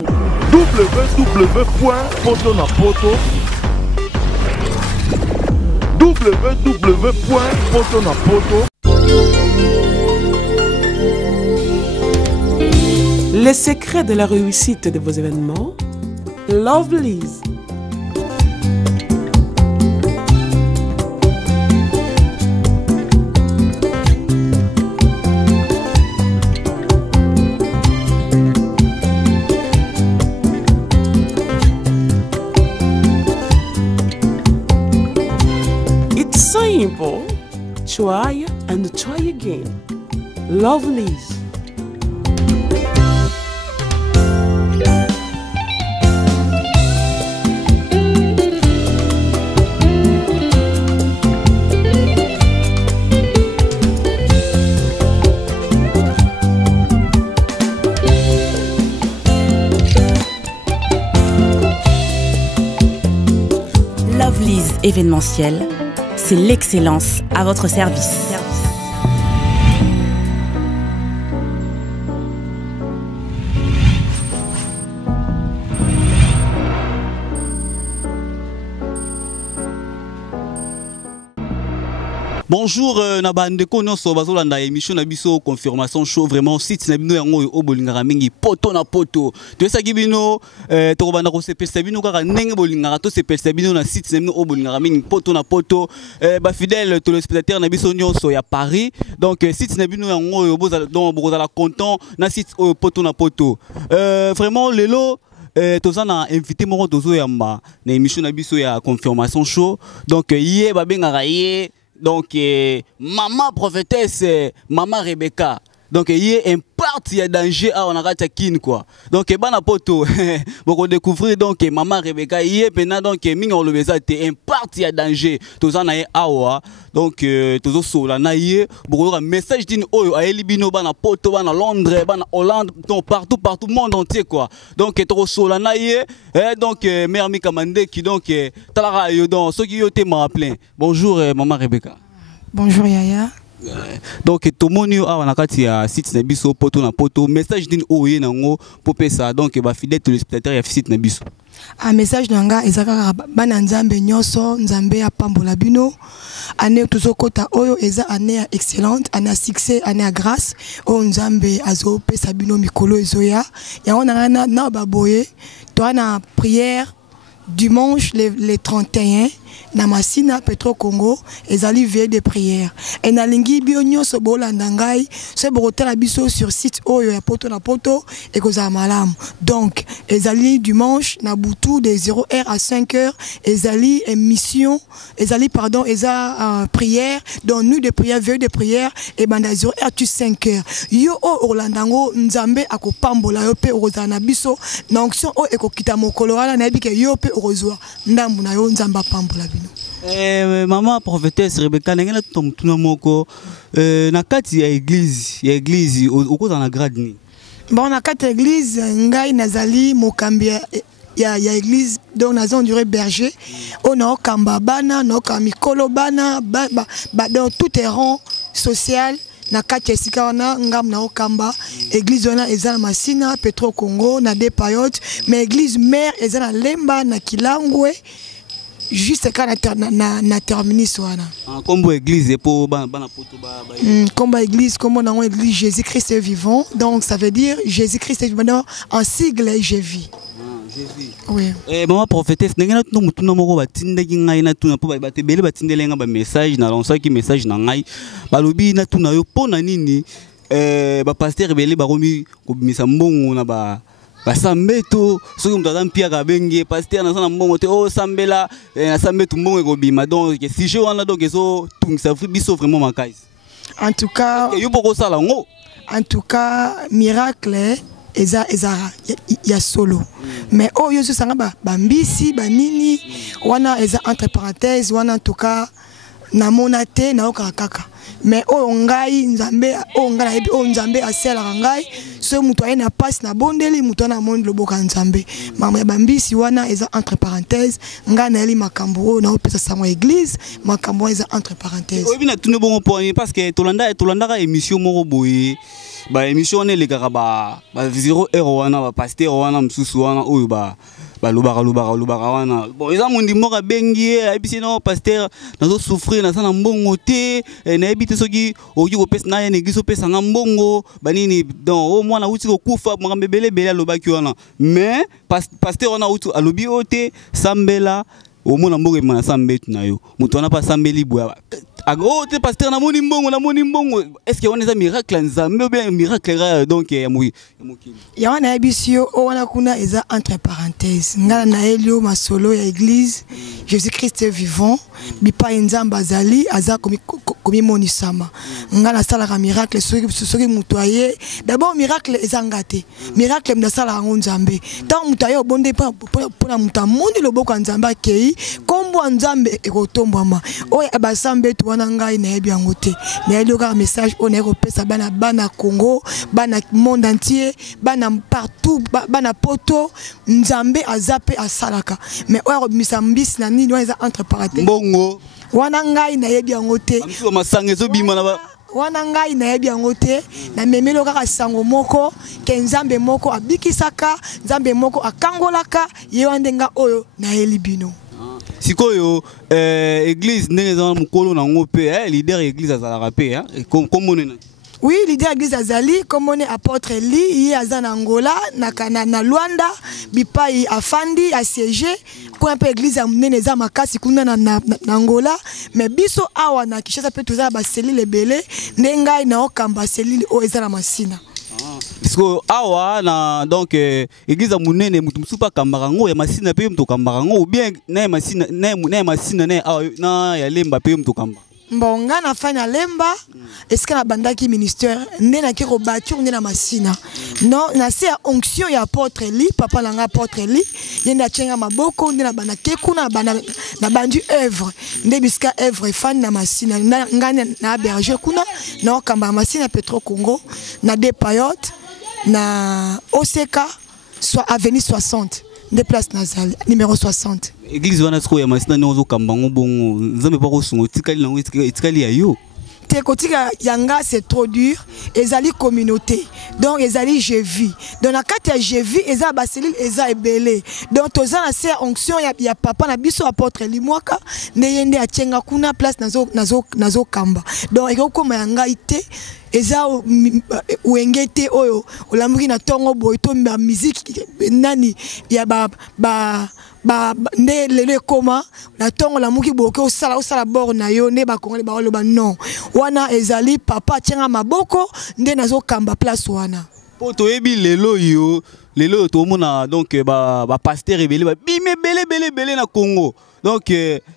www.potonapoto www.potonapoto. Les secrets de la réussite de vos événements, Lovelyz. It's simple. Try and try again. Lovelyz. Lovelyz événementiel, c'est l'excellence à votre service. Bonjour, Nabandeko Noso Bazolanda émission Nabiso confirmation show vraiment site Nabino yango o bolingara mingi poto na poto. To ça gibino to banda ko sepel sabino kaka ndenge bolingara to sepel sabino na site Nabino o bolingara mingi poto na poto. Ba fidèle téléspectateur Nabiso nyonso ya Paris. Donc site Nabino yango bozala donc bozala content na site poto na poto. Vraiment lelo tous on a invité mon tozo yamba na émission Nabiso ya confirmation show. Donc yé ba bengara yé. Donc, maman prophétesse, maman Rebecca. Donc, il y a un parti de danger à on a quoi. Donc, bana poto, pour découvrir donc maman Rebecca, il y a maintenant donc mingo le beza un parti de danger. Tous en a awa. Donc, tous so la naie pour un message d'une oyo à Elibino bana poto bana Londres bana Hollande donc partout monde entier quoi. Donc, tous so la naie donc mère ami Kamande qui donc talara yo donc ceux qui ont été plein. Bonjour maman Rebecca. Bonjour Yaya. Donc tout le monde a nakati ya site na biso poto na poto message din oye nango popesa donc ba fidèle téléspectateur ya site na biso. Un message nanga ezaka bana nzambe nyoso nzambe ya pambola bino année tuzokota oyo eza année excellente année succès année grâce o nzambe azo pesa bino mikolo ezoya yango nanga na baboye to na prière dimanche les 31 na Masina Petro Congo ezali veille de prière et na lingi bionyo so bolanda ngai se borotela biso sur site oyo ya poto na poto et koza malam donc ezali dimanche na butu de 0h à 5h ezali émission ezali pardon eza prière donc nuit de prière veille de prière et banda 0h à 5h yo o orlandango nzambe akopambola yo pe ozana biso na onction o ekokita mokolo wana na bike yo pe ozwa ndambu na yo nzamba pambola bino. Maman prophétesse Rebecca nengena tomtuna moko na kati ya église okoza na grade ni. Bon na kati ya église ngai nazali mokambi ya église donc nazon duré berger on a kamba bana no kamikolo bana dans tout est rang social na kati esika wana ngam na okamba église wana eza na Masina Petro Congo na deux payotes mais église mère eza na Lemba na Kilangwe juste quand na terminus wana kombo église pour bana poto kombo église comme on a église Jésus-Christ est vivant donc ça veut dire Jésus-Christ est vivant en sigle Jésus. Oui. Maman prophétesse nengena to mutuna moko batindaki ngai na tuna po batebele batindelenga ba message na lansaki message na ngai balobi na tuna yo pona nini ba pasteur belé baromi ko bimisa mbongo na ba basambeto soki mutu aza mpiaka abenge pasteur na sana mbongo te o sambela na sambeto mbongo ekobima donc sujet wana donc ezotungisa biso vraiment makasi en tout cas yo poko sala ngo en tout cas miracle eza ya solo mais oh yo sanga bambisi banini wana eza entre parenthèses wana en tout cas na monate na okaka mais oh ngai nzambe oh ngai oh nzambe asela ngai so mutu ayena passe na bondeli mutu na monde loboka nzambe mama bambisi wana eza entre parenthèses ngai na eli makambo na opesa sango église makambo eza entre parenthèses obi na tune bongo point parce que tolanda ka émission moko boye ba émission ne les gars ba 0 heure wana ba pasteur wana msusu wana oyo ba lobaka wana bon eza mundi moka bengi abisi no pasteur nazo souffrir na sana mbongo te na ebite soki oki ko pesa na ya église pesa nga mbongo banini donc au moins na uti ko kufa makambe bele alobaki wana mais pasteur wana uti alobi ote sambela au moins na mbongo na sambetu na yo mutu wana pa sambeli boya oh te pasteur na moni mbongo est-ce qu'il y a un miracle nzambe ou bien un miracle donc ya mokili ya wana ebisio o wana kuna eza entre parenthèses ngala na elio masolo ya église Jésus-Christ est vivant bipa nzamba azali aza komi monisama ngala sala miracle soki mutoye d'abord miracle eza ngate miracle mnasala ngo nzambe tant mutaye obonde pona mutamundi loboko nzamba kei kombo nzambe ekotombwama oya basambe tu wana ngai na yebi yango te na eloka message on est repesa bana Congo bana monde entier bana partout bana poto nzambe azape asalaka mais oya misambisi na nini wana entre parenthèses mbongo wana ngai na yebi yango te amso masanga ezobima na ba wana ngai na yebi yango te na memelo kaka sango moko ke nzambe moko abikisaka nzambe moko akangolaka ye wandenga oyo na elibino sikoyo église ndenge za mukolo na ngope leader église azalaka pe comme on oui leader église azali comme on est apôtre Li yi azana Angola na Luanda bipai afandi a siéger ko un peu église amnene za makasi kuna na Angola mais biso awa na Kinshasa pe toza ba selile belé ndengai na okamba selile o ezala masina parce que awa na donc église munene mutu musupa kambaka ngo ya masina pe mutu kambaka ngo ou bien na masina na ya lemba pe mutu kamba mbonga na fanya lemba est-ce que na bandaki ministère ndena kiko bâtir ndena masina non na c'est onction ya apôtre Li papa langa apôtre Li yenda chenga maboko ndena bana kekuna bana na bandu œuvre ndebiska œuvre fan na masina ngana na berger kuna na okamba masina Petro Congo na des payotes na OCK soit avenue 60 des places Nazal numéro 60 église wana siko ya masina nyozo kambango bongo nzambe pa ko sungo tikali na tikali ya yo te kotika yanga c'est trop dur ezali communauté donc ezali je vis dans la carte je vis eza baselil eza ebele donc toza na se onction ya papa na biso apôtre Limwaka ndeyende achenga kuna place nazo kamba donc ekokoma yanga ite eza uengete oyo olamuki na tongo boito ma musique nani ya nde lelo koma na tongo la muki boke osala bord na yo ne ba kongole ba loba non wana ezali papa tienga maboko nde nazo kamba place wana po to yebi lelo to mona donc ba pasteur ebele ba bime belé na Congo donc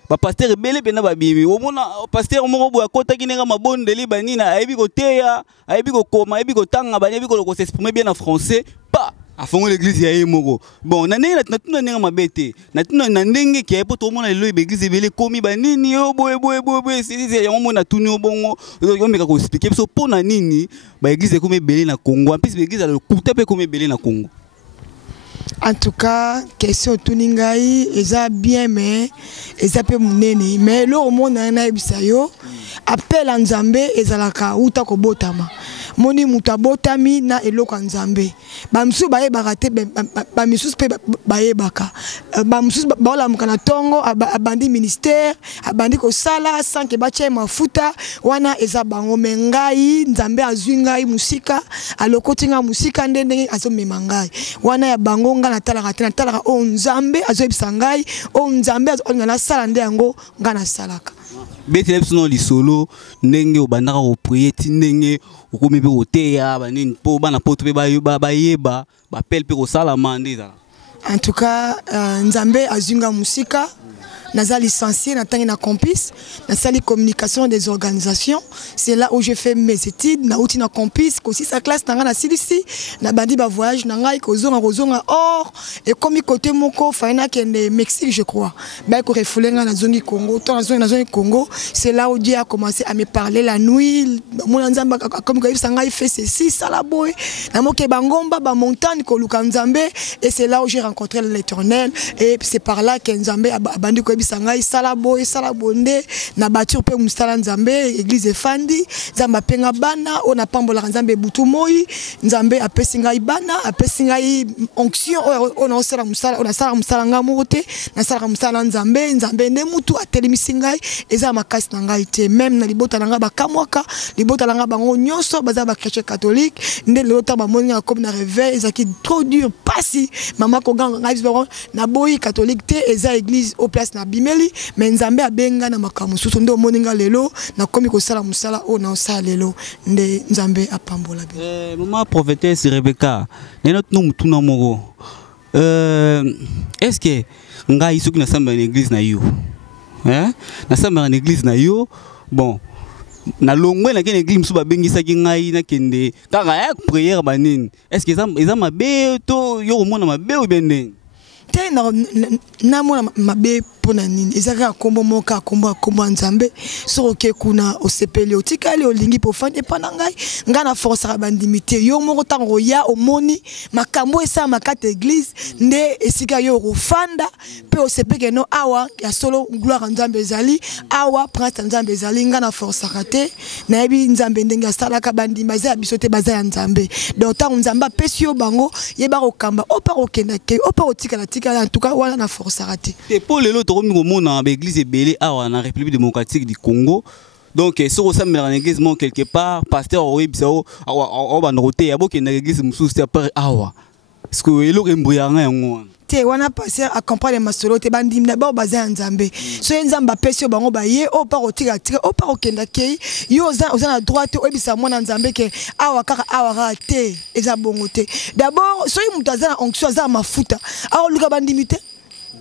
ba pasteur ebele pena ba bimi o mona pasteur moko boya kota kinenga mabondeli banina ayebi ko teya ayebi ko koma ayebi ko tanga ba ayebi ko s'exprimer bien en français pas a fongo l'église ya yemoko bon na nenga na tuna nenga mabete na tuna na ndenge ki ayepo to mona lelo église ebele komi ba nini yo boye si ya mona tuni obongo yo meka ko expliquer so pona nini ba église komi ebele na Congo en plus l'église le kuta pe komi ebele na Congo. En tout cas, question tuningai eza bien mais eza pe munene mais lo omona na ebisayo appel à Nzambe ezalaka uta ko botama moni muta botami na eloko Nzambe bamsu baye barate bamisus pe baye baka bamsu baola mukana tongo abandi ministère abandi ko sala sans que bache mafuta wana eza bango mengai Nzambe azwingai musika alokotinga musika ndenge azomema ngai wana ya bango nga natalaka o Nzambe azobisa ngai o Nzambe azongana sala nde yango nga na salaka bete lepsino lisolo ndenge obandaka ko prier ti ndenge okomi pe oteya banini po bana poto pe bayeba bapel pe ko sala mande za en tout cas Nzambe azunga musika naza licencié na tangi na Compis na sali communication des organisations c'est là où je fais mes études na outi na Compis ko si sa classe tanga na silisi na bandi ba voyage na ngai ko zonga or et comme côté moko faina kende Mexique je crois ba ko refulenga na zone Congo to na zone Congo c'est là où Dieu a commencé à me parler la nuit mon Nzamba comme ko ngai fait ceci ça la boy na moke bangomba ba montagne ko luka Nzambe et c'est là où j'ai rencontré l'Éternel et c'est par là que Nzambe a bandi ko yebisa ngai sala boye sala bonde na bature pe musala nzambe église efandi nzambe apenga bana ona pambola nzambe butu moi nzambe apesi ngai bana apesi ngai onction ona osala musala ona sala musala nga mote na sala musala nzambe nzambe nde mutu atelemisi ngai eza makasi na ngai te même na libota na nga bakamwaka libota na nga bango nyonso baza ba chrétien catholique nde lota ba moni comme na réveil ezaki trop dur pasi mama ko ganga ngai biso na boyi catholique te eza église au place na bimeli mais nzambe abenga na makamu susu ndo moninga lelo na komi ko sala musala o na osala lelo nde nzambe apambola bi maman prophétesse Rebecca nenot no mutuna moko est-ce que ngai soki na samba na église na yo na samba na église na yo bon na longwe na kene église musu babengisaki ngai na kende kaka ya prière banini est-ce que eza mabe to yo komona mabe ou bien ndenge te na mona mabe pona nini ezaka kombo moka kombo nzambe soke kuna osepeli otikali olingi pofande pana ngai ngana force ra bandimité yo moko tango ya omoni makambo esa makate église nde esika yo rofanda pe osepeke no awa ya solo gloire nzambe ezali awa prince nzambe ezali ngana force raté na yebi nzambe ndenge asalaka bandimba za bisote baza ya nzambe donc tango nzamba pesi yo bango yeba kokamba opa kokenda ke opa otikala en tout cas wala na force raté et pour les autres comme nous mona église ebele awa na République démocratique du Congo donc si on s'amène dans l'église mon quelque part pasteur oyebisao awa bandroté ya boke na église mususu après awa parce que elo kembuyanga yango te wana passer accompagner masolo te bandim d'abord baza nzambe so nzamba pesi bango baye o pa otika o pa okenda kei yo oza na droite oyebisa mwana nzambe ke awa kaka awa raté eza bongo te d'abord so mutu aza na onction aza mafuta awa luka bandimite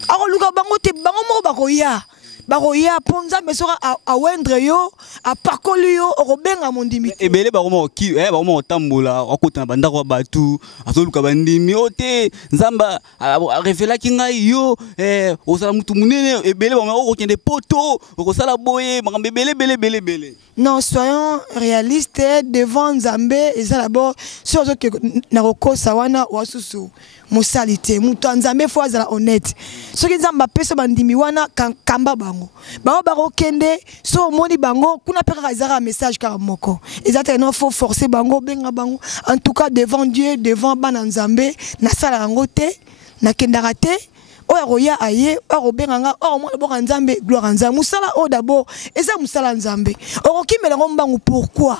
awa luka bango te bango moko bakoya bakoya ponza mesora a wendre yo a pakoli yo obenga mondimi ebele bakomo ki bakomo otambola okota na bandako batu azoluka bandimi ote nzamba revela kingai yo osala mutu munene ebele bakomo okende poto okosala boye makambe bele non soyons réalistes devant nzambe eza d'abord sur que na kokosa wana wasusu musalité mutu nzambe faut azala honnête soki nzamba pesa bandimi wana kamba bango bakokende so moni bango kuna peka ezaka message kaka moko ezata non faut forcer bango benga bango en tout cas devant Dieu devant bana nzambe na sala yango te na kendaka te oya roya aye o benga nga o mo boka nzambe gloire nzambe musala o d'abord eza musala nzambe okimela ngombangu pourquoi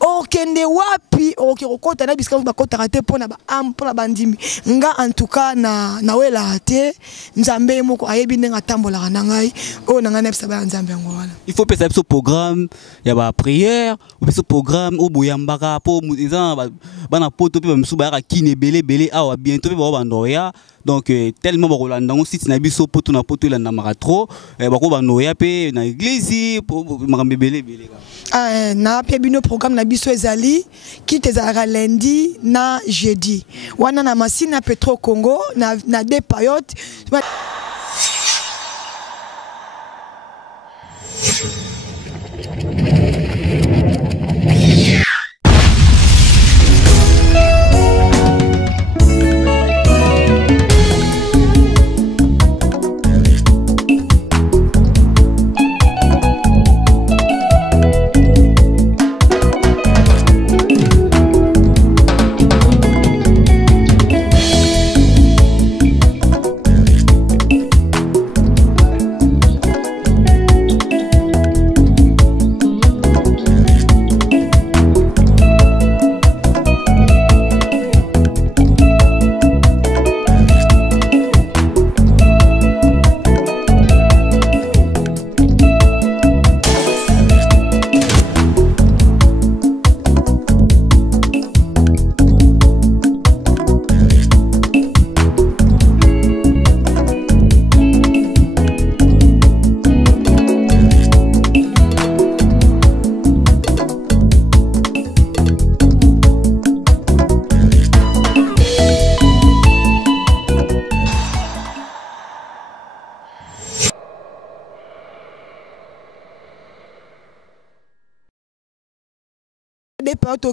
okende wapi okokota na bisika bakota raté pona ba ampla bandimi nga en tout cas na wela te nzambe moko ayebi ndenga tambola na ngai o na ngana bisa ba nzambe ngo wala il faut pesa ce programme ya ba prière ou ce programme o boyambaka po ezana bana poto pe ba msuba ya kine belé awa bientôt pe ba bandoya donc tellement ba kolanda ngo site na biso poto na poto ilanda maka trop ba ko bandoya pe na église makambe belé na pe bino programme na biso ezali qui te zara lundi na jeudi wana na masina Petro Congo na des périodes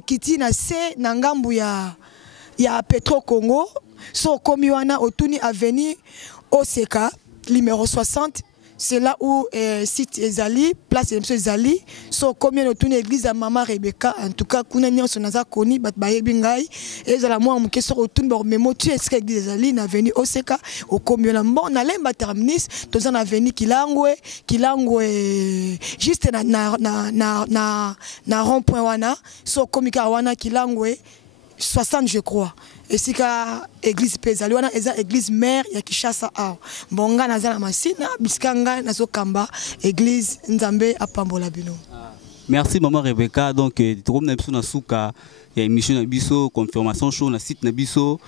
Kiti na se na ngambu ya Petro Congo so komi wana otuni avenue Oseka numéro 60 c'est là où site ezali, place l'émission ezali. So combien de tourner église à Maman Rebecca, en tout cas, kuna nyon sonaza koni, bat baye bingai, et zala moi mon question retourne bord memo tu est-ce que église ezali na venu Oseka au combien la bon na lemba terminus, tous en avenue Kilangwe juste na rond-point wana, so komika wana Kilangwe 60 je crois. Et si ka église pezali wana eza église mère ya Kishasa a bonga na zala masina biskanga na zo kamba église Nzambe apambola bino. Merci Maman Rebecca. Donc comme na biso na suka ya émission na biso confirmation show na site na biso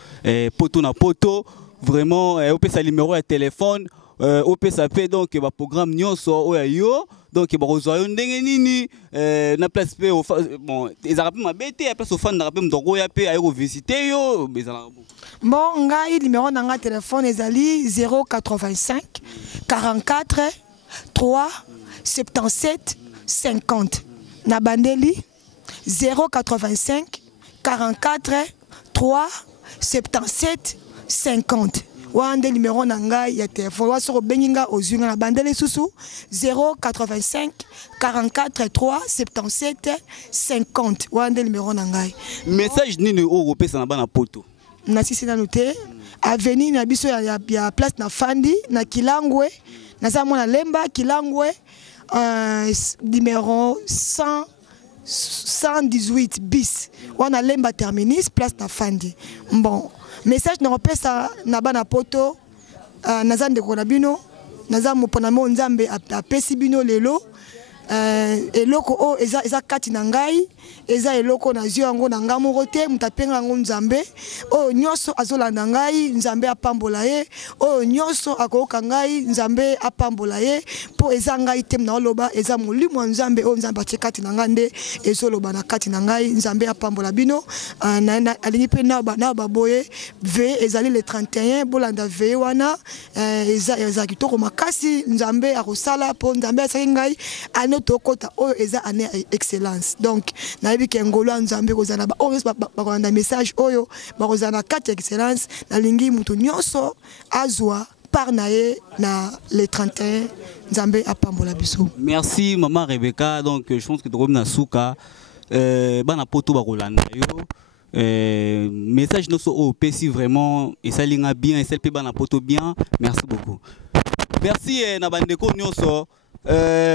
poto na poto vraiment au pesa numéro de téléphone au pesa fait donc ba programme nyonso o ya yo donc ba rozoyo ndenge nini na place pe bon ezara pe mabete ya place au fan na pe mdoko ya pe ayo visiter yo bezala bon ngai numéro na nga téléphone ezali 085 44 3 77 50 na bandeli 085 44 3 77 50 wande numéro na ngai ya téléphone wa soko beninga ozunga na bandeli susu 085 44 3 77 50 wande numéro na ngai. Message nini o repesa na bana poto na sisi na noté avenue na biso ya place na Fandi na Kilangwe na za mona lemba Kilangwe numéro 118 bis wana lemba terminus place na Fandi. Bon message na repesa na bana poto naza ndeko na bino naza mopona mo Nzambe apesi bino lelo eloko o eza kati na ngai eza eloko na zio yango na nga moko te mutapenga ngo Nzambe o nyonso azolanda ngai Nzambe apambola ye o nyonso akoka ngai Nzambe apambola ye po eza ngai tem na oloba eza molimo wa Nzambe o Nzambe atie kati na ngande ezoloba na kati na ngai Nzambe apambola bino alingi pe na baboye ve ezali le 31 bolanda ve wana eza kitoko makasi Nzambe akosala po Nzambe asaki ngai notre côté eza année excellence donc na yebi ke ngolo Nzambe kozana ba oyo ba message oyo ba kozana carte excellence na lingi mutu nyonso azwa par nae na les 31 Nzambe apambola biso. Merci Maman Rebecca. Donc je pense que de na suka bana poto ba kolanda yo message noso o pesi vraiment et ça linga bien et ça pe bana poto bien. Merci beaucoup. Merci na bandeko nyonso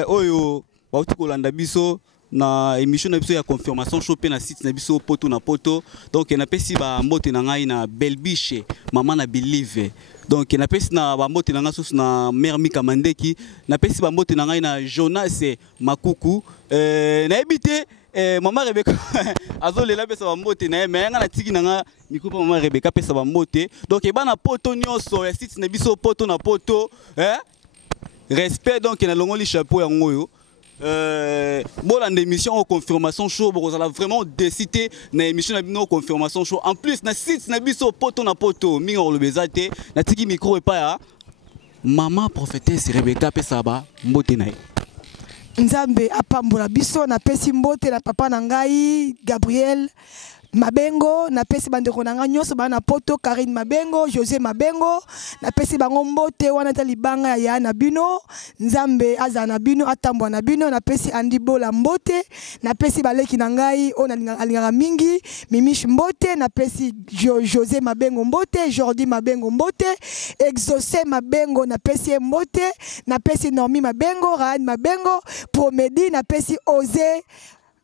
oyo bauti kolanda biso na émission na biso ya confirmation show pe na site na biso poto na poto donc na pesi ba mbote na ngai na Belbiche Maman na Believe donc na pesi na ba mbote na ngai na mère Mika Mandeki na pesi ba mbote na ngai na Jonas Makuku na ebité Maman Rebecca azolela pesa ba mbote na mais nga na tiki na nga mikupa Maman Rebecca pesa ba mbote donc e bana poto nyonso ya site na biso poto na poto respect donc na longoli chapeau ya ngoyo bon dans l'émission en confirmation show vous allez vraiment décider na émission na bino confirmation show en plus na site na biso poto na poto mingo le bezate na tiki micro et pas ya Maman prophétesse Rebecca pesaba mbote na Nzambe apambola biso na pesi mbote na papa na ngai Gabriel Mabengo na pesi bandeko na nga nyonso bana poto Karine Mabengo José Mabengo na pesi bango mbote wana ta libanga ya na bino Nzambe aza na bino atambwa na bino na pesi Andi Bola mbote na pesi baleki na ngai ona alingaka mingi Mimish mbote na pesi José Mabengo mbote Jordi Mabengo mbote Exaucé Mabengo na pesi mbote na pesi Normi Mabengo Raan Mabengo Promedi na pesi Osé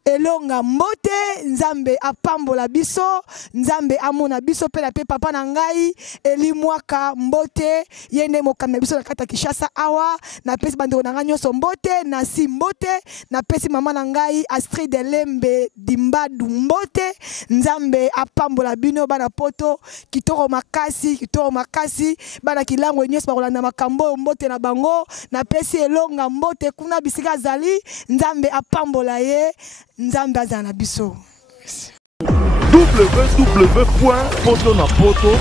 elonga mbote Nzambe apambola biso Nzambe amona biso pe na pe papa na ngai Eli Mwaka mbote yende mokanda biso na kata Kishasa awa na pesi bandeko na ngai nyonso mbote na si mbote na pesi mama na ngai Astrid Lembe Dimbadu mbote Nzambe apambola bino bana poto kitoko makasi bana kilango nyonso bakolanda makambo mbote na bango na pesi elonga mbote kuna bisika zali Nzambe apambola ye Nzambe azana biso. www.potonapoto